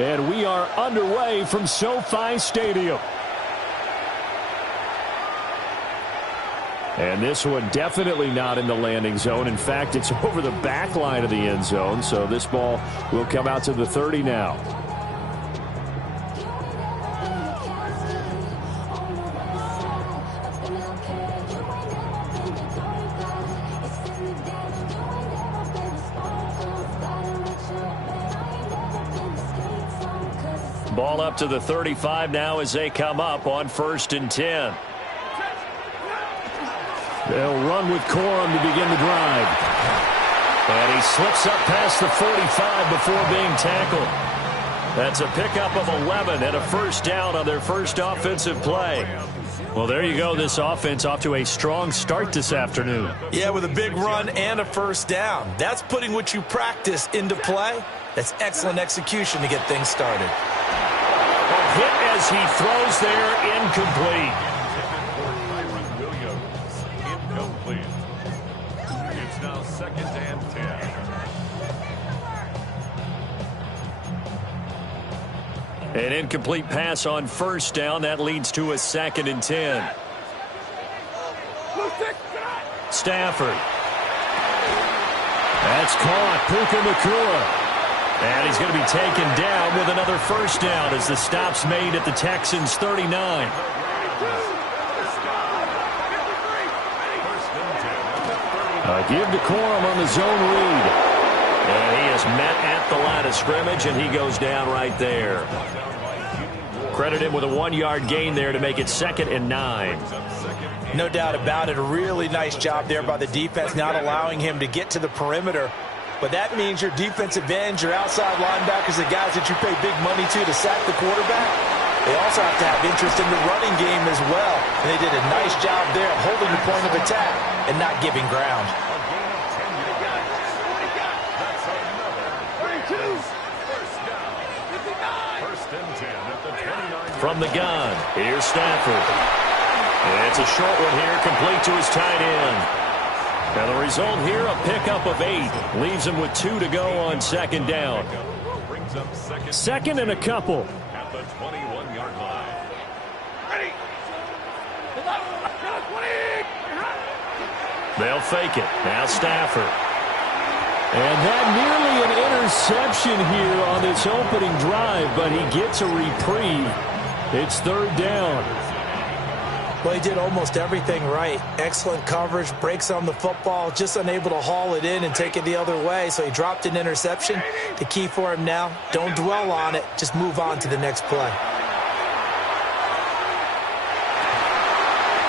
And we are underway from SoFi Stadium. And this one definitely not in the landing zone. In fact, it's over the back line of the end zone. So this ball will come out to the 30 now. Ball up to the 35 now as they come up on 1st and 10. They'll run with Corum to begin the drive. And he slips up past the 45 before being tackled. That's a pickup of 11 and a first down on their first offensive play. Well, there you go. This offense off to a strong start this afternoon. Yeah, with a big run and a first down. That's putting what you practice into play. That's excellent execution to get things started. Hit as he throws there, incomplete. It's now 2nd and 10. An incomplete pass on first down. That leads to a 2nd and 10. Stafford. That's caught. Puka Nacua. And he's going to be taken down with another first down as the stop's made at the Texans' 39. Give to Corum on the zone read. And he is met at the line of scrimmage, and he goes down right there. Credit him with a 1-yard gain there to make it 2nd and 9. No doubt about it. A really nice job there by the defense, not allowing him to get to the perimeter. But that means your defensive ends, your outside linebackers, the guys that you pay big money to sack the quarterback, they also have to have interest in the running game as well. And they did a nice job there of holding the point of attack and not giving ground. From the gun, here's Stafford. And it's a short one here, complete to his tight end. And the result here, a pickup of 8. Leaves him with 2 to go on 2nd down. 2nd and a couple. At the 21-yard line. They'll fake it. Now Stafford. And that nearly an interception here on this opening drive, but he gets a reprieve. It's 3rd down. Well, he did almost everything right. Excellent coverage, breaks on the football, just unable to haul it in and take it the other way. So he dropped an interception. The key for him now, don't dwell on it. Just move on to the next play.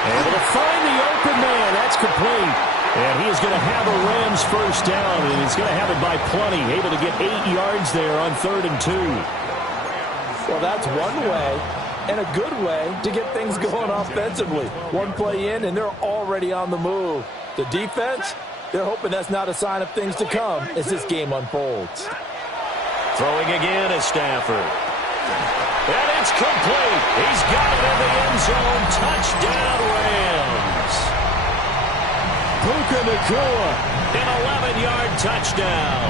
Able to find the open man. That's complete. And he is going to have a Rams first down, and he's going to have it by plenty. Able to get 8 yards there on 3rd and 2. Well, that's one way. And a good way to get things going offensively. One play in, and they're already on the move. The defense, they're hoping that's not a sign of things to come as this game unfolds. Throwing again is Stafford. And it's complete. He's got it in the end zone. Touchdown, Rams. Puka Nacua, an 11-yard touchdown.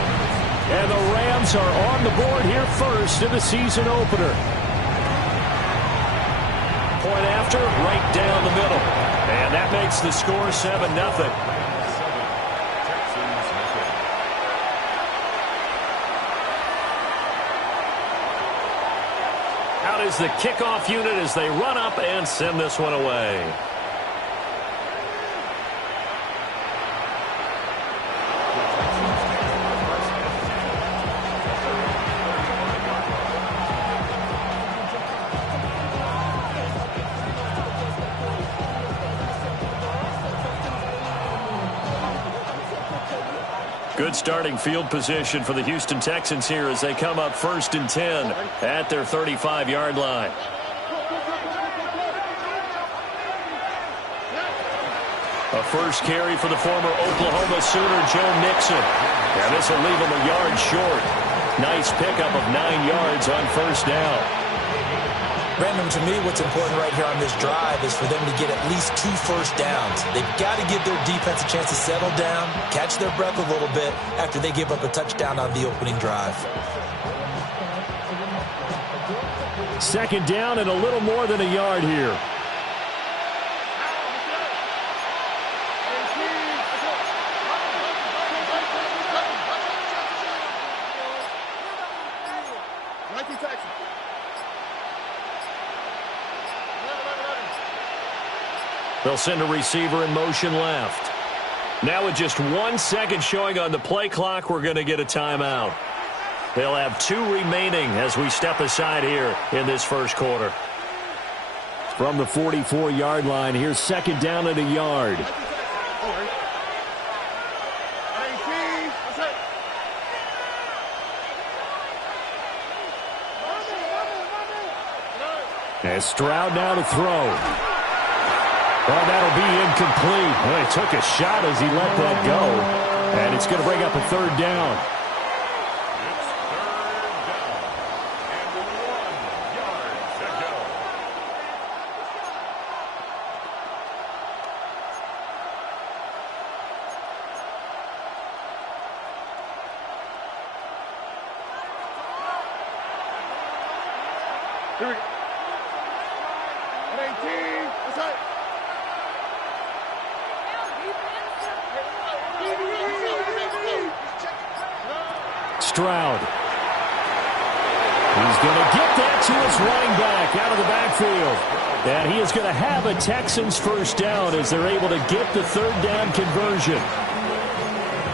And the Rams are on the board here first in the season opener. Point after, right down the middle. And that makes the score 7-0. Out is the kickoff unit as they run up and send this one away. Good starting field position for the Houston Texans here as they come up 1st and 10 at their 35-yard line. A first carry for the former Oklahoma Sooner, Joe Mixon. And this will leave him a yard short. Nice pickup of 9 yards on first down. Brandon, to me, what's important right here on this drive is for them to get at least 2 first downs. They've got to give their defense a chance to settle down, catch their breath a little bit after they give up a touchdown on the opening drive. Second down and a little more than a yard here. They'll send a receiver in motion left. Now with just 1 second showing on the play clock, we're going to get a timeout. They'll have 2 remaining as we step aside here in this first quarter. From the 44-yard line, here's second down and a yard. As Stroud now to throw. Well, that'll be incomplete. Well, he took a shot as he let that go. And it's going to bring up a third down. It's third down. And 1 yard to go. Here we go. 18. That's right. Stroud. He's going to get that to his running back out of the backfield. And he is going to have a Texans first down as they're able to get the third down conversion.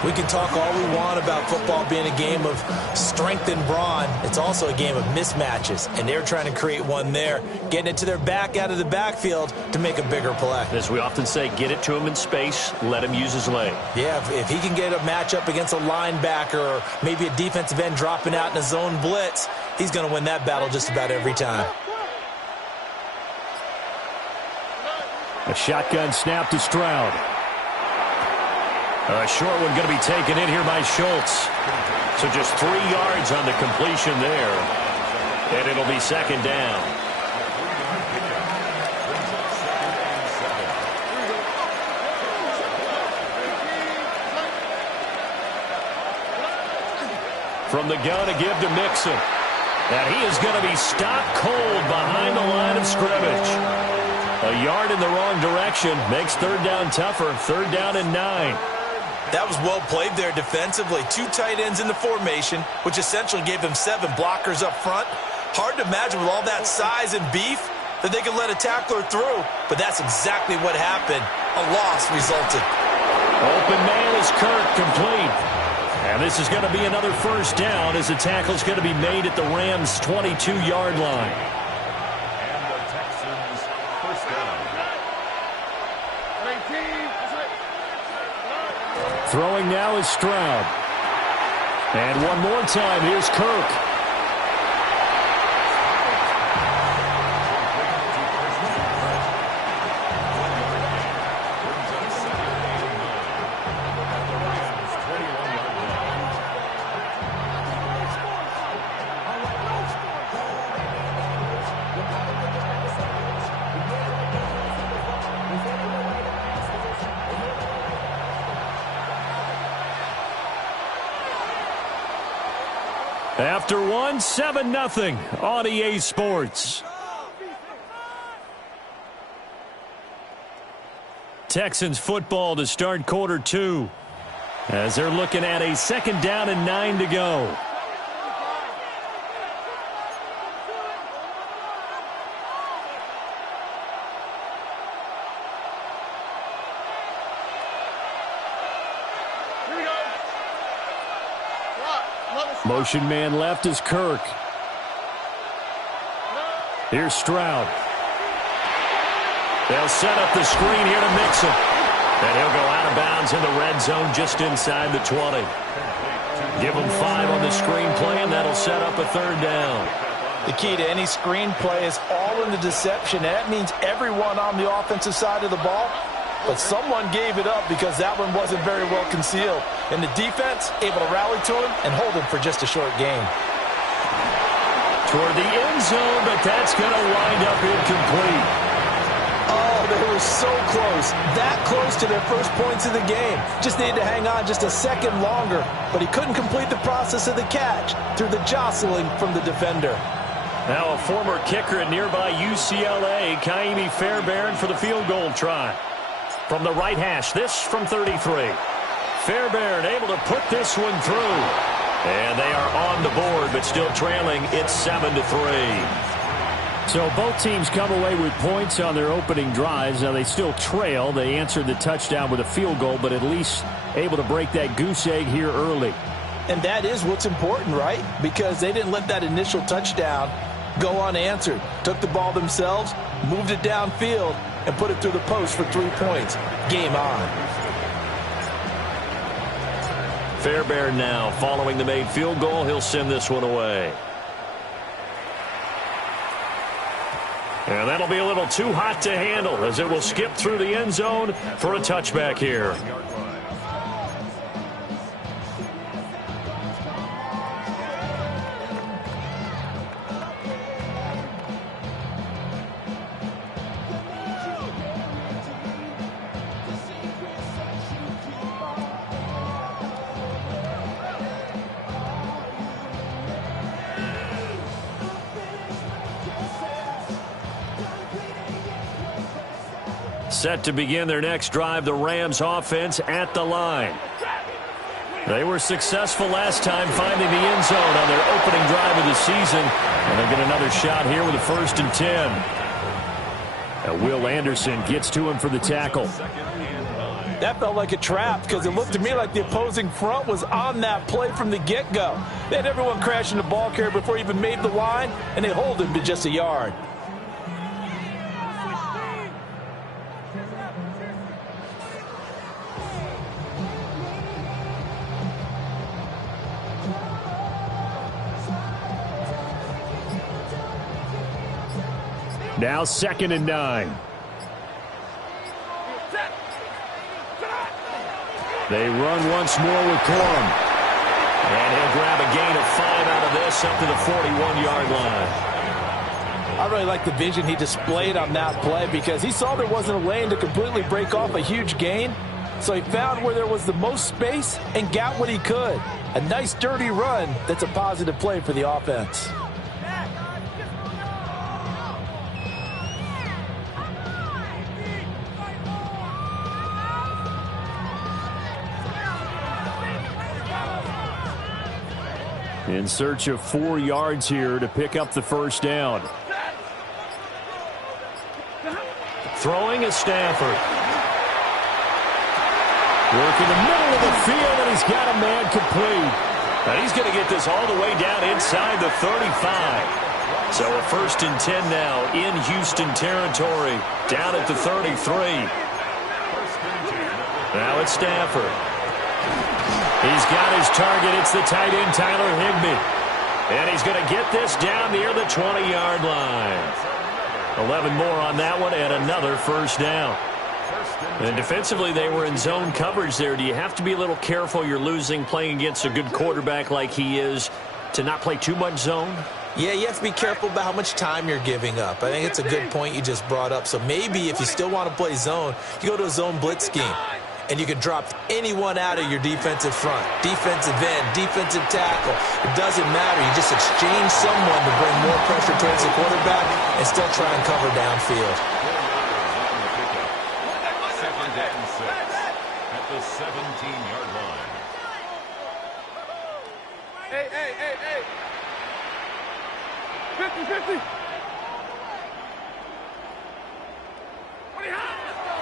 We can talk all we want about football being a game of strength and brawn. It's also a game of mismatches, and they're trying to create one there, getting it to their back out of the backfield to make a bigger play. As we often say, get it to him in space, let him use his leg. Yeah, if he can get a matchup against a linebacker or maybe a defensive end dropping out in a zone blitz, he's going to win that battle just about every time. A shotgun snap to Stroud. A short one going to be taken in here by Schultz. So just 3 yards on the completion there. And it'll be second down. From the gun to give to Mixon. And he is going to be stopped cold behind the line of scrimmage. A yard in the wrong direction makes third down tougher. Third down and 9. That was well played there defensively. 2 tight ends in the formation, which essentially gave them 7 blockers up front. Hard to imagine with all that size and beef that they could let a tackler through, but that's exactly what happened. A loss resulted. Open man is Kirk, complete. And this is going to be another first down as the tackle is going to be made at the Rams' 22-yard line. And the Texans first down. Throwing now is Stroud. And one more time, here's Kirk. After one, 7-0 on EA Sports. Texans football to start quarter 2 as they're looking at a second down and 9 to go. Motion man left is Kirk. Here's Stroud. They'll set up the screen here to Mixon. And he'll go out of bounds in the red zone just inside the 20. Give him 5 on the screen play, and that'll set up a third down. The key to any screen play is all in the deception. And that means everyone on the offensive side of the ball. But someone gave it up because that one wasn't very well concealed. And the defense able to rally to him and hold him for just a short game. Toward the end zone, but that's going to wind up incomplete. Oh, they were so close. That close to their first points of the game. Just needed to hang on just a second longer. But he couldn't complete the process of the catch through the jostling from the defender. Now a former kicker at nearby UCLA, Kaimi Fairbairn for the field goal try. From the right hash, this from 33. Fairbairn able to put this one through. And they are on the board, but still trailing. It's 7-3. So both teams come away with points on their opening drives. Now they still trail. They answered the touchdown with a field goal, but at least able to break that goose egg here early. And that is what's important, right? Because they didn't let that initial touchdown go unanswered. Took the ball themselves, moved it downfield, and put it through the post for 3 points. Game on. Fairbairn now following the made field goal. He'll send this one away. And that'll be a little too hot to handle as it will skip through the end zone for a touchback here. Set to begin their next drive, the Rams offense at the line. They were successful last time finding the end zone on their opening drive of the season. And they'll get another shot here with a 1st and 10. And Will Anderson gets to him for the tackle. That felt like a trap because it looked to me like the opposing front was on that play from the get-go. They had everyone crashing the ball carrier before he even made the line, and they hold him to just a yard. Now 2nd and 9. They run once more with Corum. And he'll grab a gain of 5 out of this up to the 41-yard line. I really like the vision he displayed on that play because he saw there wasn't a lane to completely break off a huge gain. So he found where there was the most space and got what he could. A nice dirty run that's a positive play for the offense. In search of 4 yards here to pick up the 1st down. Throwing is Stafford. Work in the middle of the field, and he's got a man complete. And he's going to get this all the way down inside the 35. So a 1st and 10 now in Houston territory, down at the 33. Now it's Stafford. He's got his target. It's the tight end, Tyler Higbee. And he's going to get this down near the 20-yard line. 11 more on that one and another 1st down. And defensively, they were in zone coverage there. Do you have to be a little careful? You're losing playing against a good quarterback like he is to not play too much zone? Yeah, you have to be careful about how much time you're giving up. I think it's a good point you just brought up. So maybe if you still want to play zone, you go to a zone blitz scheme. And you can drop anyone out of your defensive front, defensive end, defensive tackle. It doesn't matter. You just exchange someone to bring more pressure towards the quarterback and still try and cover downfield. 2nd and 6 at the 17-yard line. Hey. 50-50.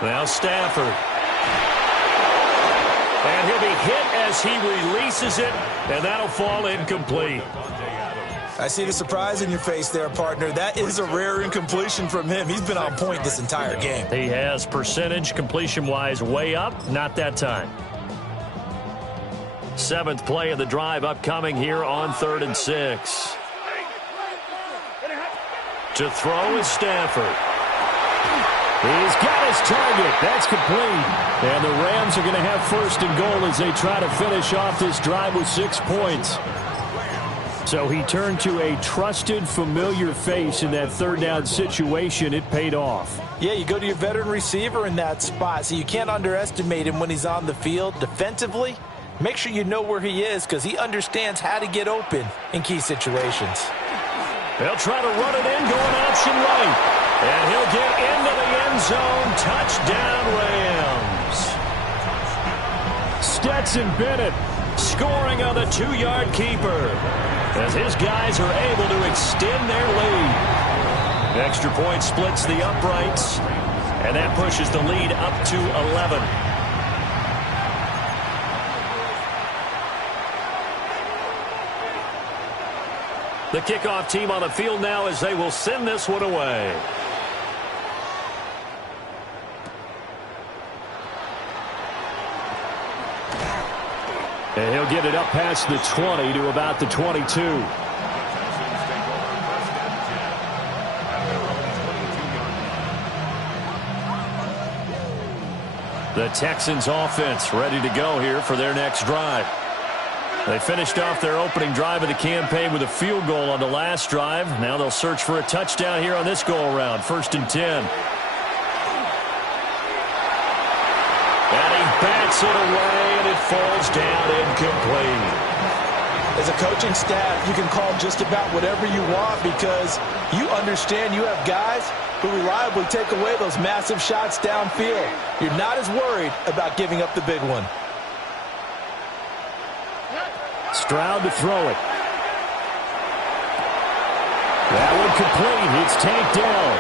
Now Stafford. And he'll be hit as he releases it, and that'll fall incomplete. I see the surprise in your face there, partner. That is a rare incompletion from him. He's been on point this entire game. He has percentage completion-wise way up, not that time. 7th play of the drive upcoming here on 3rd and 6. To throw is Stafford. He's got his target. That's complete. And the Rams are going to have 1st and goal as they try to finish off this drive with 6 points. So he turned to a trusted, familiar face in that 3rd down situation. It paid off. Yeah, you go to your veteran receiver in that spot, so you can't underestimate him when he's on the field. Defensively, make sure you know where he is because he understands how to get open in key situations. They'll try to run it in, going option right. And he'll get into the end zone. Touchdown, Rams. Stetson Bennett scoring on the 2-yard keeper as his guys are able to extend their lead. Extra point splits the uprights, and that pushes the lead up to 11. The kickoff team on the field now as they will send this one away. And he'll get it up past the 20 to about the 22. The Texans offense ready to go here for their next drive. They finished off their opening drive of the campaign with a field goal on the last drive. Now they'll search for a touchdown here on this go-around. 1st and 10. And he bats it away, and it falls down incomplete. As a coaching staff, you can call just about whatever you want because you understand you have guys who reliably take away those massive shots downfield. You're not as worried about giving up the big one. Stroud to throw it. That one complete. It's tanked down.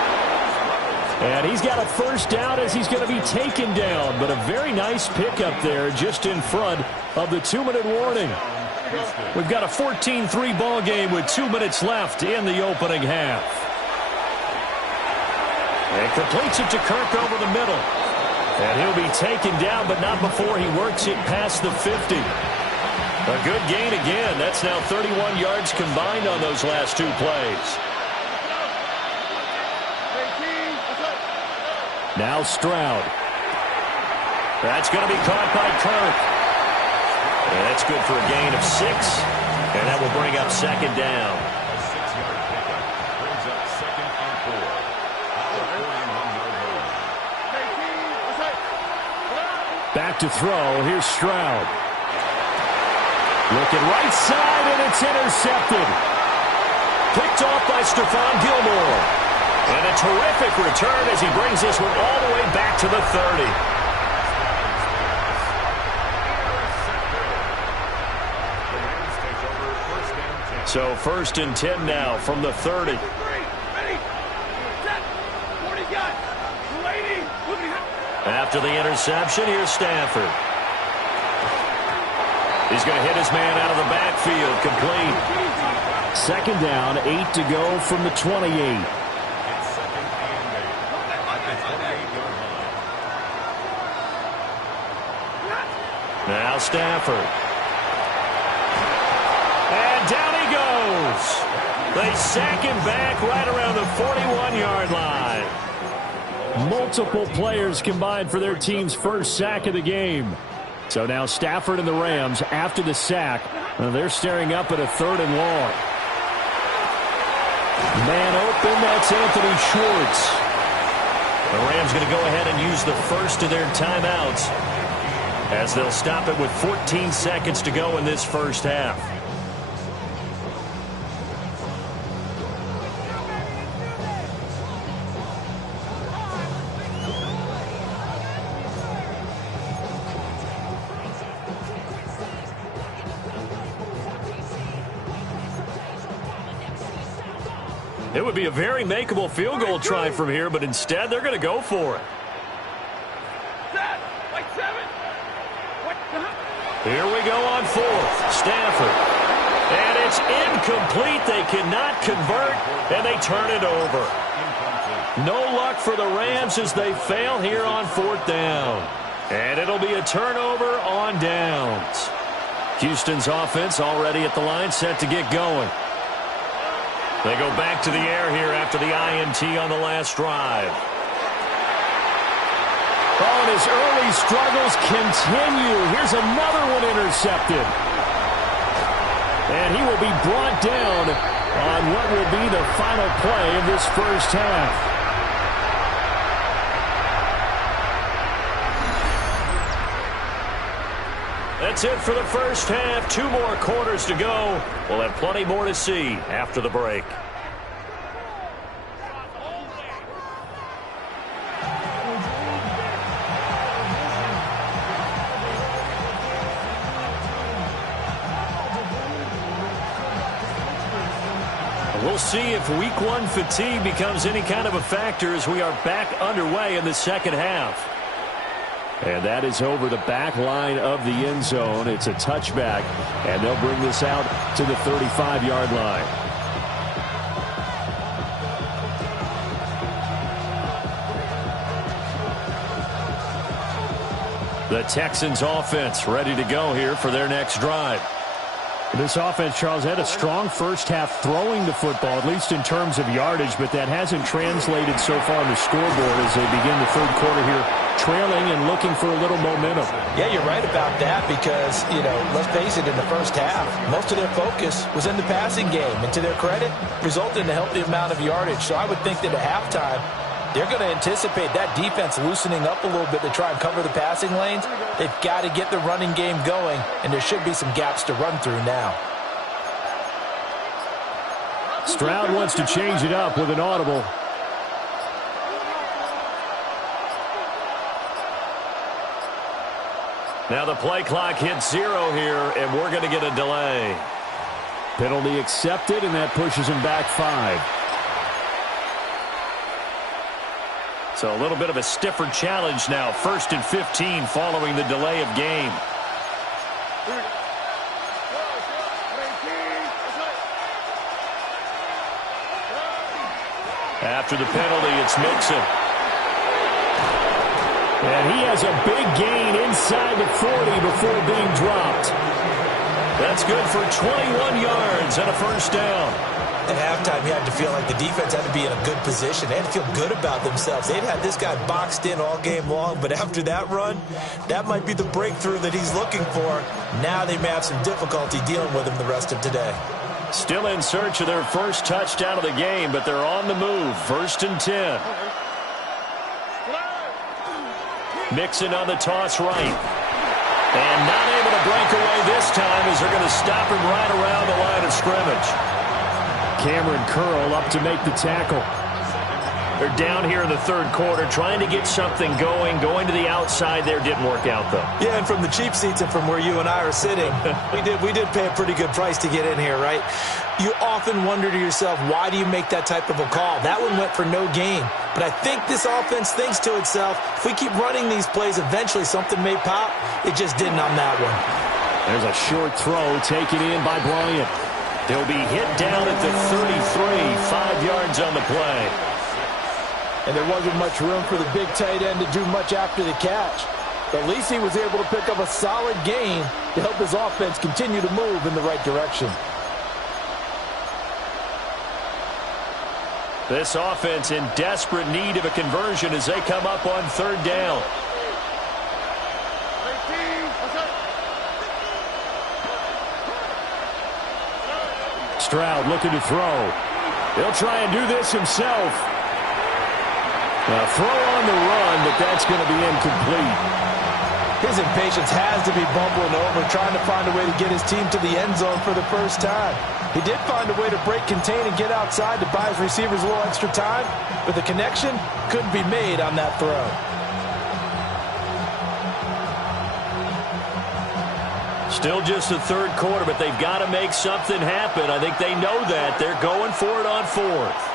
And he's got a first down as he's going to be taken down. But a very nice pickup there just in front of the 2-minute warning. We've got a 14-3 ball game with 2 minutes left in the opening half. And completes it to Kirk over the middle. And he'll be taken down, but not before he works it past the 50. A good gain again. That's now 31 yards combined on those last 2 plays. Now Stroud. That's going to be caught by Kirk. And that's good for a gain of 6. And that will bring up 2nd down. A 6-yard pickup brings up 2nd and 4. Back to throw. Here's Stroud. Looking right side, and it's intercepted. Picked off by Stephon Gilmore. And a terrific return as he brings this one all the way back to the 30. So 1st and 10 now from the 30. After the interception, here's Stafford. He's going to hit his man out of the backfield. Complete. 2nd down, 8 to go from the 28. It's 2nd and 8 at the 28-yard line. Now Stafford. And down he goes. They sack him back right around the 41-yard line. Multiple players combined for their team's first sack of the game. So now Stafford and the Rams, after the sack, they're staring up at a 3rd and long. Man open, that's Anthony Schwartz. The Rams going to go ahead and use the first of their timeouts as they'll stop it with 14 seconds to go in this first half. It would be a very makeable field goal try from here, but instead they're going to go for it. Here we go on 4th. Stafford. And it's incomplete. They cannot convert, and they turn it over. No luck for the Rams as they fail here on 4th down. And it'll be a turnover on downs. Houston's offense already at the line, set to get going. They go back to the air here after the INT on the last drive. Oh, and his early struggles continue. Here's another one intercepted. And he will be brought down on what will be the final play of this first half. That's it for the first half. 2 more quarters to go. We'll have plenty more to see after the break. We'll see if week one fatigue becomes any kind of a factor as we are back underway in the second half. And that is over the back line of the end zone. It's a touchback, and they'll bring this out to the 35-yard line. The Texans offense ready to go here for their next drive. This offense, Charles, had a strong first half throwing the football, at least in terms of yardage, but that hasn't translated so far on the scoreboard as they begin the third quarter here, trailing and looking for a little momentum. Yeah, you're right about that because, let's face it, in the first half, most of their focus was in the passing game. And to their credit, resulted in a healthy amount of yardage. So I would think that at halftime, they're going to anticipate that defense loosening up a little bit to try and cover the passing lanes. They've got to get the running game going, and there should be some gaps to run through now. Stroud wants to change it up with an audible. Now the play clock hits 0 here, and we're going to get a delay. Penalty accepted, and that pushes him back 5. So a little bit of a stiffer challenge now. 1st and 15 following the delay of game. After the penalty, it's Mixon. And he has a big gain inside the 40 before being dropped. That's good for 21 yards and a first down. At halftime, you had to feel like the defense had to be in a good position. They had to feel good about themselves. They'd had this guy boxed in all game long, but after that run, that might be the breakthrough that he's looking for. Now they may have some difficulty dealing with him the rest of today. Still in search of their first touchdown of the game, but they're on the move. 1st and 10. Mixon on the toss right. And not able to break away this time as they're going to stop him right around the line of scrimmage. Cameron Curl up to make the tackle. They're down here in the third quarter trying to get something going. Going to the outside there didn't work out, though. Yeah, and from the cheap seats and from where you and I are sitting, we did pay a pretty good price to get in here, right? You often wonder to yourself, why do you make that type of a call? That one went for no gain. But I think this offense thinks to itself, if we keep running these plays, eventually something may pop. It just didn't on that one. There's a short throw taken in by Bryant. They'll be hit down at the 33, 5 yards on the play. And there wasn't much room for the big tight end to do much after the catch. But at least he was able to pick up a solid gain to help his offense continue to move in the right direction. This offense in desperate need of a conversion as they come up on 3rd down. Stroud looking to throw. He'll try and do this himself. A throw on the run, but that's going to be incomplete. His impatience has to be bubbling over, trying to find a way to get his team to the end zone for the first time. He did find a way to break, contain, and get outside to buy his receivers a little extra time, but the connection couldn't be made on that throw. Still just the third quarter, but they've got to make something happen. I think they know that. They're going for it on 4th.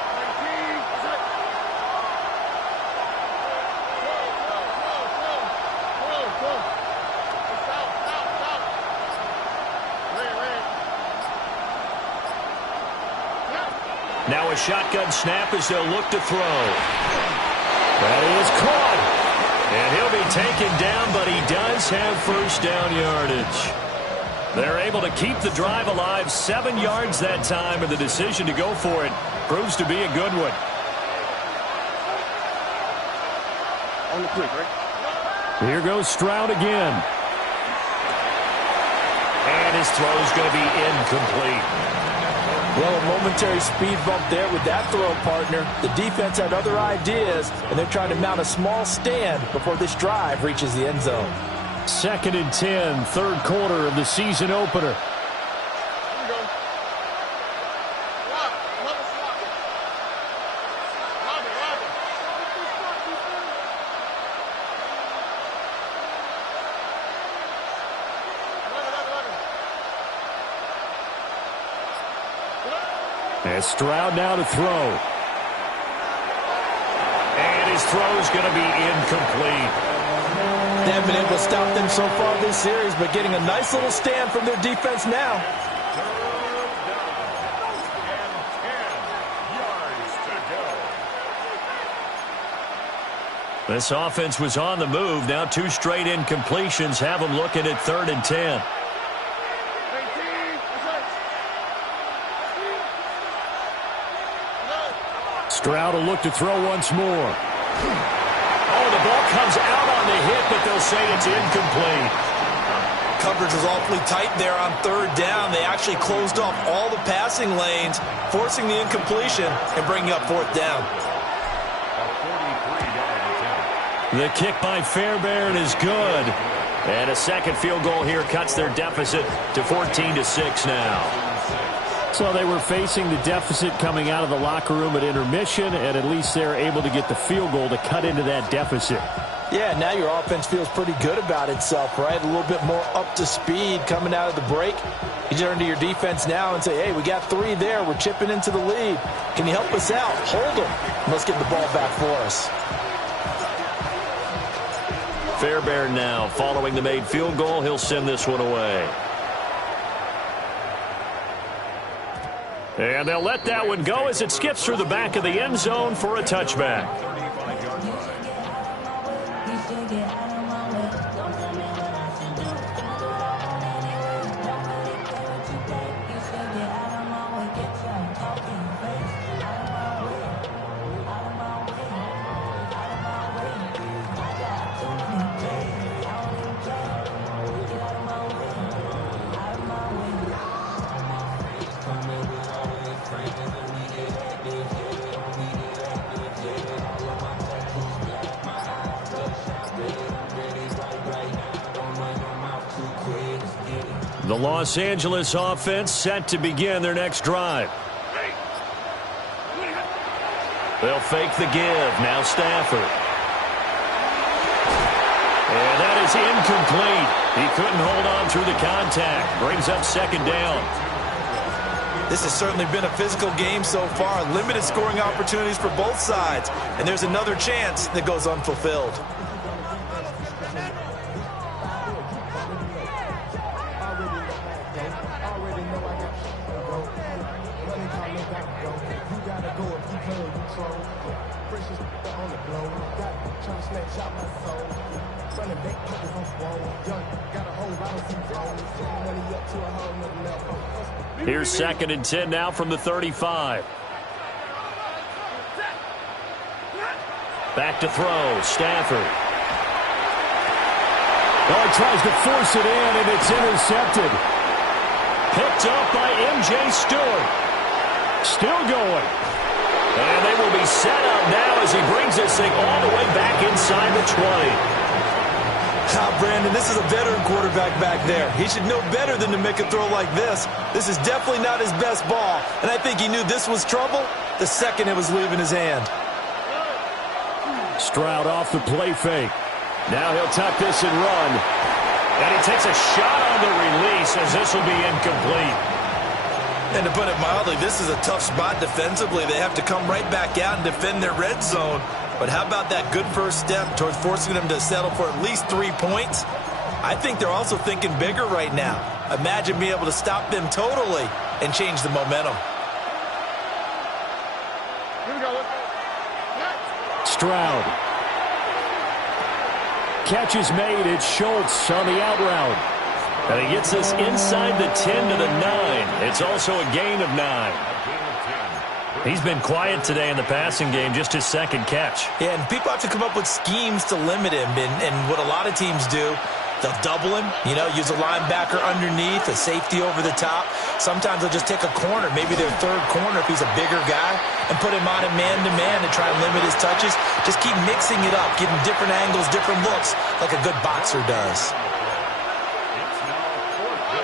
Now a shotgun snap as they'll look to throw. That is caught. And he'll be taken down, but he does have first down yardage. They're able to keep the drive alive, 7 yards that time, and the decision to go for it proves to be a good one. On the click, right? Here goes Stroud again. And his throw is going to be incomplete. Well, a momentary speed bump there with that throw, partner. The defense had other ideas, and they're trying to mount a small stand before this drive reaches the end zone. 2nd and 10, third quarter of the season opener. And Stroud now to throw. And his throw's going to be incomplete. They haven't been able to stop them so far this series, but getting a nice little stand from their defense now. This offense was on the move. Now 2 straight incompletions have them looking at 3rd and 10. Stroud will look to throw once more. Oh, the ball comes out on the hit, but they'll say it's incomplete. Coverage was awfully tight there on 3rd down. They actually closed off all the passing lanes, forcing the incompletion and bringing up 4th down. The kick by Fairbairn is good. And a second field goal here cuts their deficit to 14-6 now. So they were facing the deficit coming out of the locker room at intermission, and at least they're able to get the field goal to cut into that deficit. Yeah, now your offense feels pretty good about itself, right? A little bit more up to speed coming out of the break. You turn to your defense now and say, hey, we got 3 there. We're chipping into the lead. Can you help us out? Hold them. Let's get the ball back for us. Fairbairn now following the made field goal. He'll send this one away. And they'll let that one go as it skips through the back of the end zone for a touchback. The Los Angeles offense set to begin their next drive. They'll fake the give. Now Stafford. And that is incomplete. He couldn't hold on through the contact. Brings up 2nd down. This has certainly been a physical game so far. Limited scoring opportunities for both sides. And there's another chance that goes unfulfilled. Here's 2nd and 10 now from the 35. Back to throw. Stafford. Oh, he tries to force it in, and it's intercepted. Picked up by M.J. Stewart. Still going. And they will be set up now as he brings this thing all the way back inside the 20. Brandon, this is a veteran quarterback back there. He should know better than to make a throw like this. This is definitely not his best ball, and I think he knew this was trouble the second it was leaving his hand. Stroud off the play fake. Now he'll tuck this and run. And he takes a shot on the release as this will be incomplete. And to put it mildly, this is a tough spot defensively. They have to come right back out and defend their red zone. But how about that good first step towards forcing them to settle for at least 3 points? I think they're also thinking bigger right now. Imagine being able to stop them totally and change the momentum. Stroud. Catch is made. It's Schultz on the out route. And he gets this inside the 10 to the 9. It's also a gain of 9. He's been quiet today in the passing game, just his 2nd catch. Yeah, and people have to come up with schemes to limit him. And what a lot of teams do, they'll double him, use a linebacker underneath, a safety over the top. Sometimes they'll just take a corner, maybe their 3rd corner if he's a bigger guy, and put him on a man-to-man to try and limit his touches. Just keep mixing it up, give him different angles, different looks, like a good boxer does.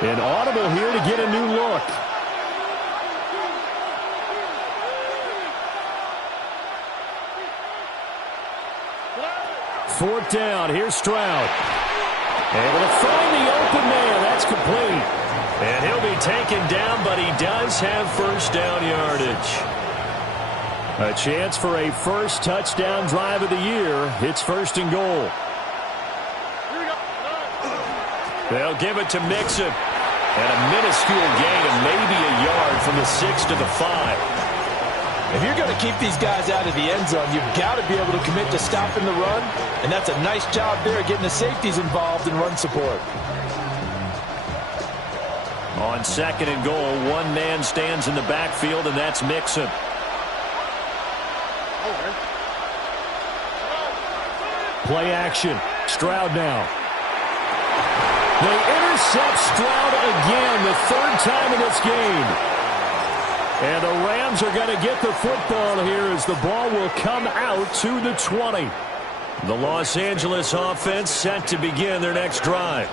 An audible here to get a new look. Fourth down. Here's Stroud. Able to find the open man. That's complete. And he'll be taken down, but he does have first down yardage. A chance for a first touchdown drive of the year. It's first and goal. They'll give it to Mixon. And a minuscule gain of maybe a yard from the 6 to the 5. If you're going to keep these guys out of the end zone, you've got to be able to commit to stopping the run. And that's a nice job there getting the safeties involved in run support. On second and goal, one man stands in the backfield, and that's Mixon. Play action. Stroud now. They intercept Stroud again, the third time in this game. And the Rams are going to get the football here as the ball will come out to the 20. The Los Angeles offense set to begin their next drive.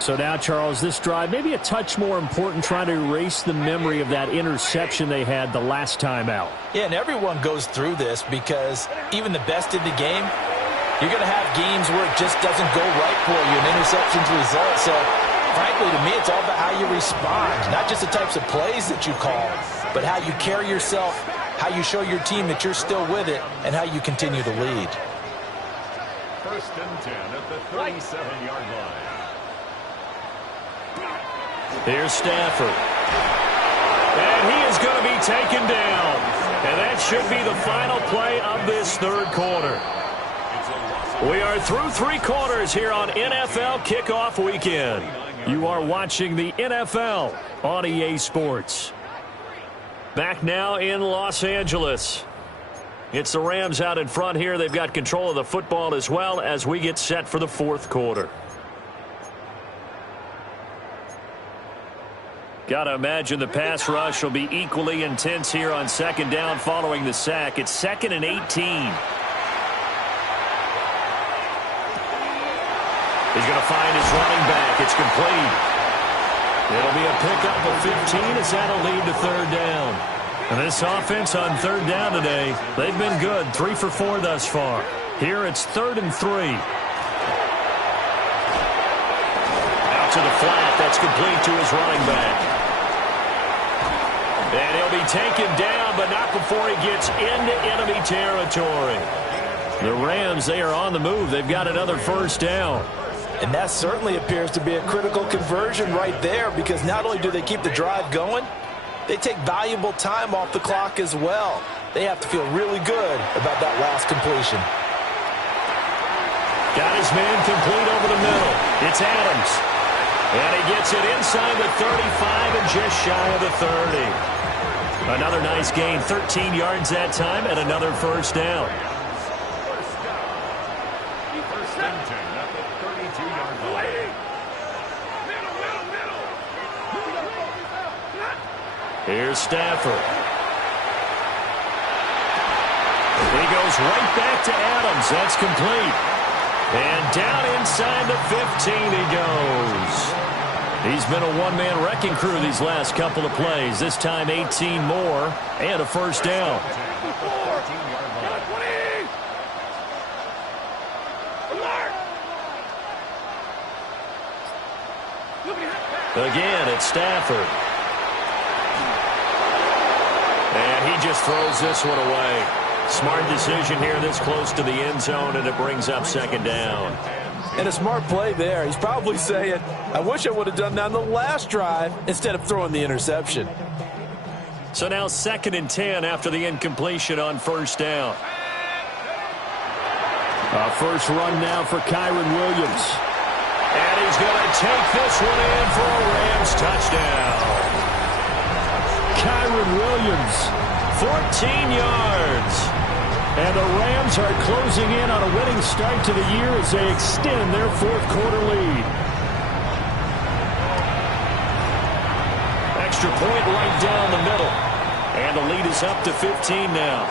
So now, Charles, this drive maybe a touch more important, trying to erase the memory of that interception they had the last time out. Yeah, and everyone goes through this because even the best in the game, you're going to have games where it just doesn't go right for you, and interceptions result. So, frankly, to me, it's all about how you respond, not just the types of plays that you call, but how you carry yourself, how you show your team that you're still with it, and how you continue to lead. First and 10 at the 37-yard line. Here's Stafford. And he is going to be taken down. And that should be the final play of this third quarter. We are through three quarters here on NFL Kickoff Weekend. You are watching the NFL on EA Sports. Back now in Los Angeles. It's the Rams out in front here. They've got control of the football as well as we get set for the fourth quarter. Got to imagine the pass rush will be equally intense here on second down following the sack. It's 2nd and 18. He's going to find his running back. It's complete. It'll be a pickup of 15 as that'll lead to third down. And this offense on third down today, they've been good. 3 for 4 thus far. Here it's 3rd and 3. Out to the flat. That's complete to his running back. And he'll be taken down, but not before he gets into enemy territory. The Rams, they are on the move. They've got another first down. And that certainly appears to be a critical conversion right there, because not only do they keep the drive going, they take valuable time off the clock as well. They have to feel really good about that last completion. Got his man complete over the middle. It's Adams. And he gets it inside the 35 and just shy of the 30. Another nice gain, 13 yards that time, and another first down. First and 10 at the 32-yard line. Here's Stafford. He goes right back to Adams. That's complete. And down inside the 15 he goes. He's been a one-man wrecking crew these last couple of plays. This time 18 more and a first down. Again, it's Stafford. And he just throws this one away. Smart decision here this close to the end zone, and it brings up second down. And a smart play there. He's probably saying, I wish I would have done that on the last drive instead of throwing the interception. So now 2nd and 10 after the incompletion on first down. A first run now for Kyren Williams. And he's going to take this one in for a Rams touchdown. Kyren Williams, 14 yards. And the Rams are closing in on a winning start to the year as they extend their fourth quarter lead. Extra point right down the middle. And the lead is up to 15 now.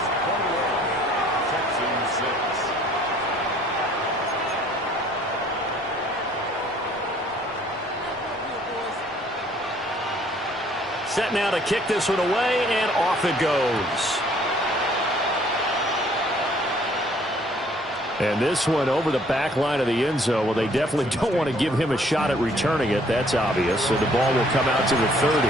Texans 6. Set now to kick this one away, and off it goes. And this one over the back line of the end zone. Well, they definitely don't want to give him a shot at returning it. That's obvious. So the ball will come out to the 30.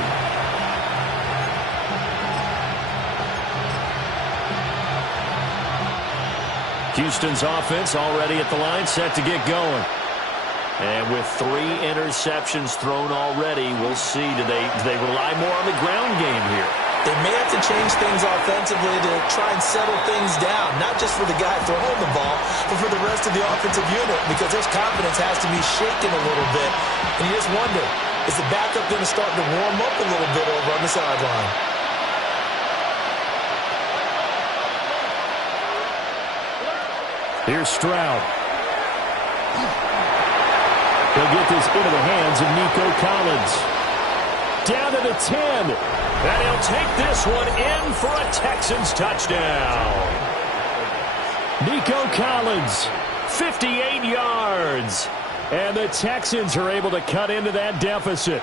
Houston's offense already at the line, set to get going. And with 3 interceptions thrown already, we'll see. Do they rely more on the ground game here? They may have to change things offensively to try and settle things down, not just for the guy throwing the ball, but for the rest of the offensive unit, because his confidence has to be shaken a little bit. And you just wonder, is the backup going to start to warm up a little bit over on the sideline? Here's Stroud. He'll get this into the hands of Nico Collins. Down to the 10. And he'll take this one in for a Texans touchdown. Nico Collins, 58 yards. And the Texans are able to cut into that deficit.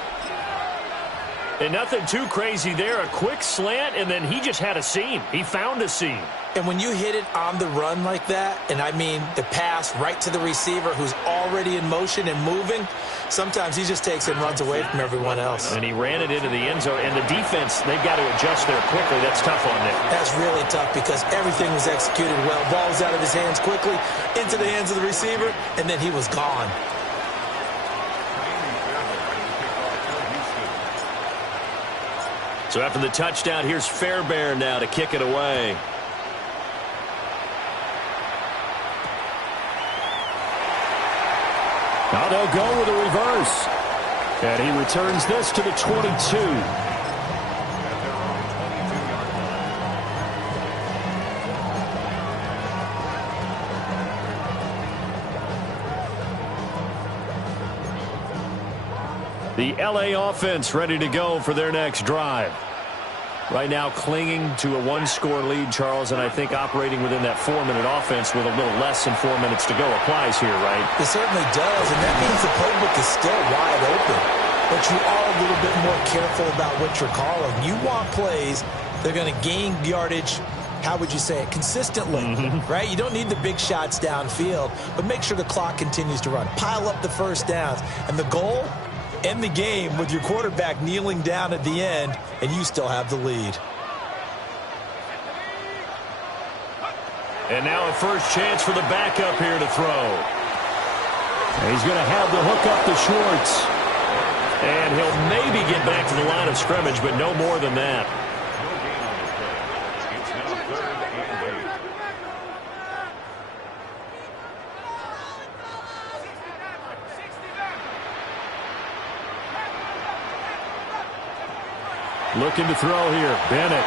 And nothing too crazy there. A quick slant, and then he just had a seam. He found a seam. And when you hit it on the run like that, and I mean the pass right to the receiver who's already in motion and moving, sometimes he just takes it and runs away from everyone else. And he ran it into the end zone, and the defense, they've got to adjust there quickly. That's tough on them. That's really tough because everything was executed well. Ball was out of his hands quickly, into the hands of the receiver, and then he was gone. So after the touchdown, here's Fairbairn now to kick it away. Now they'll go with a reverse. And he returns this to the 22. The LA offense ready to go for their next drive. Right now clinging to a 1-score lead, Charles, and I think operating within that 4-minute offense with a little less than 4 minutes to go applies here, right? It certainly does, and that means the playbook is still wide open. But you are a little bit more careful about what you're calling. You want plays that are going to gain yardage, how would you say it, consistently, right? You don't need the big shots downfield, but make sure the clock continues to run. Pile up the first downs. And the goal? End the game with your quarterback kneeling down at the end, and you still have the lead. And now a first chance for the backup here to throw. He's going to have the hook up to Schwartz. And he'll maybe get back to the line of scrimmage, but no more than that. Looking to throw here. Bennett.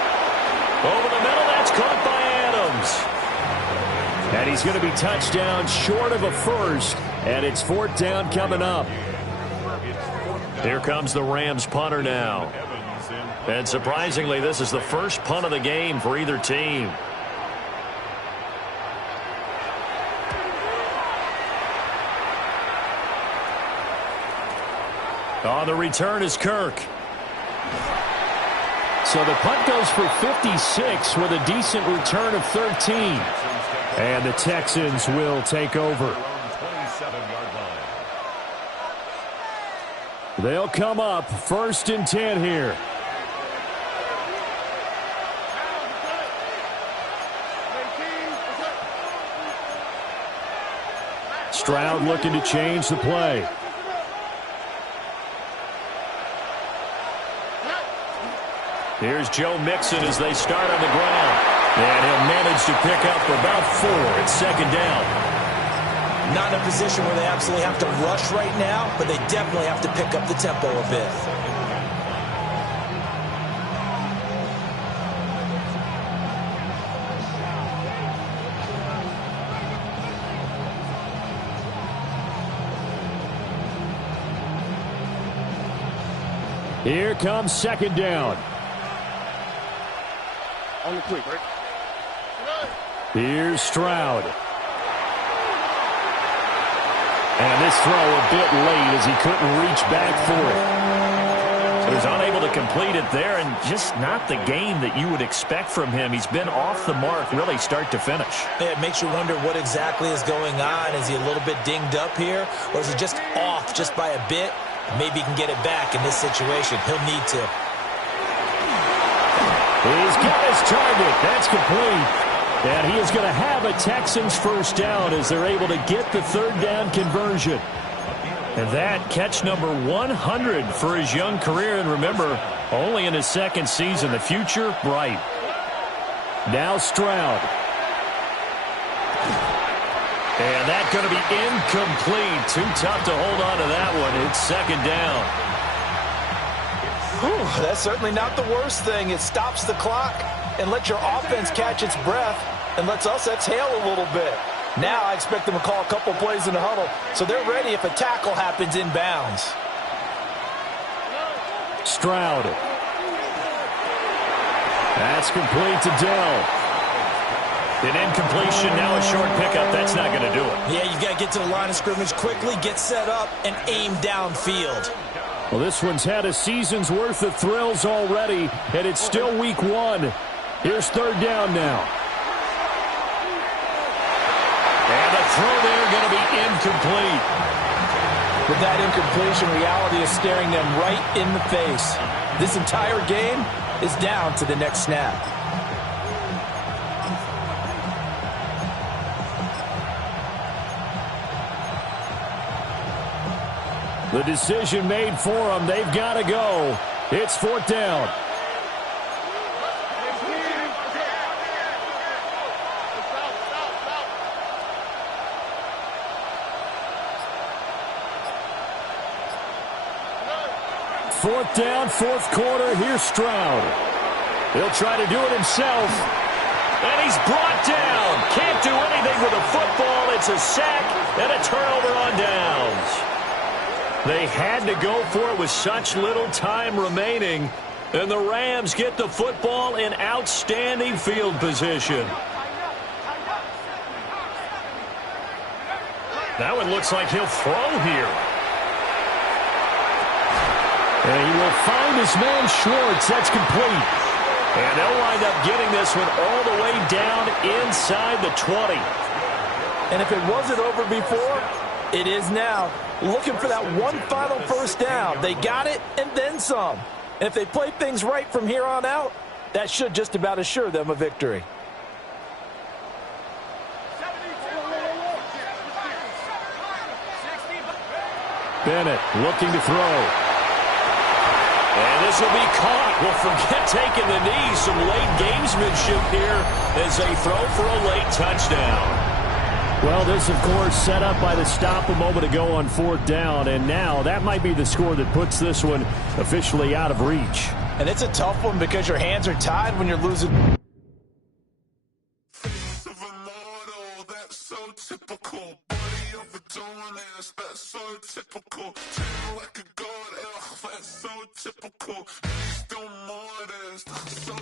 Over the middle. That's caught by Adams. And he's going to be touchdown short of a first. And it's 4th down coming up. Here comes the Rams punter now. And surprisingly, this is the first punt of the game for either team. On the return is Kirk. So the punt goes for 56 with a decent return of 13. And the Texans will take over. They'll come up 1st and 10 here. Stroud looking to change the play. Here's Joe Mixon as they start on the ground. And he'll manage to pick up about 4. It's 2nd down. Not in a position where they absolutely have to rush right now, but they definitely have to pick up the tempo a bit. Here comes 2nd down. On the quick, right? Here's Stroud. And this throw a bit late as he couldn't reach back for it. He was unable to complete it there, and just not the game that you would expect from him. He's been off the mark really start to finish. Yeah, it makes you wonder what exactly is going on. Is he a little bit dinged up here, or is he just off just by a bit? Maybe he can get it back in this situation. He'll need to. He's got his target. That's complete. And he is going to have a Texans first down as they're able to get the third down conversion. And that catch number 100 for his young career. And remember, only in his second season. The future, bright. Now Stroud. And that's going to be incomplete. Too tough to hold on to that one. It's second down. Whew, that's certainly not the worst thing. It stops the clock and lets your offense catch its breath and lets us exhale a little bit. Now I expect them to call a couple plays in the huddle, so they're ready if a tackle happens inbounds. Stroud. That's complete to Dell. An incompletion, now a short pickup. That's not going to do it. Yeah, you've got to get to the line of scrimmage quickly, get set up, and aim downfield. Well, this one's had a season's worth of thrills already, and it's still week one. Here's third down now. And the throw there going to be incomplete. With that incompletion, reality is staring them right in the face. This entire game is down to the next snap. The decision made for them. They've got to go. It's fourth down. Fourth down, fourth quarter. Here's Stroud. He'll try to do it himself. And he's brought down. Can't do anything with a football. It's a sack and a turnover on downs. They had to go for it with such little time remaining. And the Rams get the football in outstanding field position. That one looks like he'll throw here. And he will find his man Schwartz. That's complete. And they'll wind up getting this one all the way down inside the 20. And if it wasn't over before, it is now. Looking for that one final first down. They got it and then some. And if they play things right from here on out, that should just about assure them a victory. Bennett looking to throw. And this will be caught. Well, forget taking the knee. Some late gamesmanship here as they throw for a late touchdown. Well, this, of course, set up by the stop a moment ago on fourth down. And now that might be the score that puts this one officially out of reach. And it's a tough one because your hands are tied when you're losing. That's so typical. Body of a donut, that's so typical. Tail like a god, that's so typical. Still more, that's so